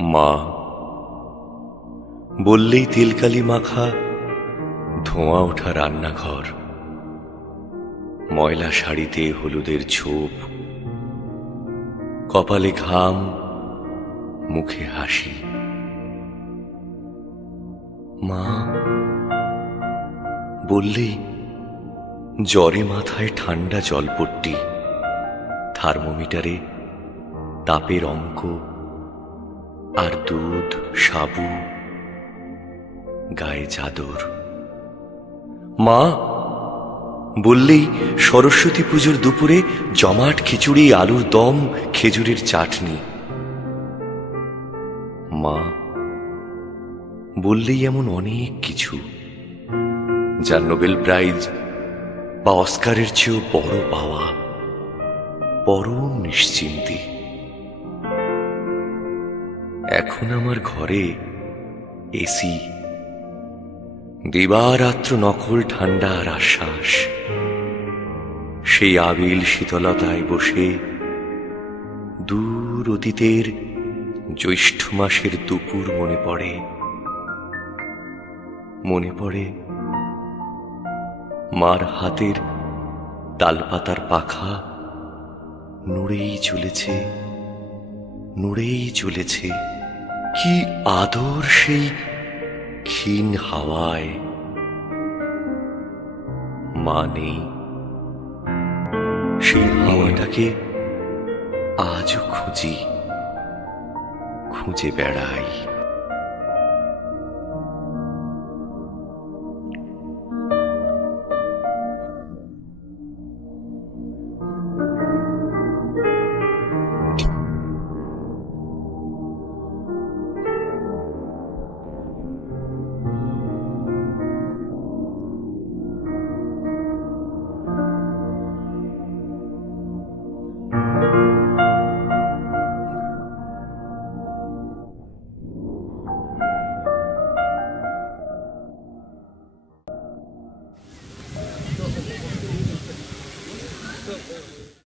মা বললেই তেলকালি মাখা ধোঁয়া ওঠা রান্নাঘর, ময়লা শাড়িতে হলুদের ছোপ, কপালে ঘাম, মুখে হাসি। মা বললেই জ্বরে মাথায় ঠান্ডা জলপট্টি, থার্মোমিটারে তাপের অঙ্ক, আর দুধ, সাবু, গায়ে চাদর। মা বললেই সরস্বতী পুজোর দুপুরে জমাট খিচুড়ি, আলুর দম, খেজুরের চাটনি। মা বললেই এমন অনেক কিছু যার নোবেল প্রাইজ বা অস্কারের চেয়েও বড় পাওয়া, পরম নিশ্চিন্তি। এখন আমার ঘরে এসি, দিবারাত্র নকল ঠান্ডা আর আশ্বাস। সেই আবিল শীতলতায় বসে দূর অতীতের জ্যৈষ্ঠ মাসের দুপুর মনে পড়ে। মনে পড়ে মার হাতের তালপাতার পাখা নড়েই চলেছে, নড়েই চলেছে। কি আদর সেই ক্ষীণ হাওয়ায়। মা নেই, সেই হাওয়াটাকে আজও খুঁজি, খুঁজে বেড়াই।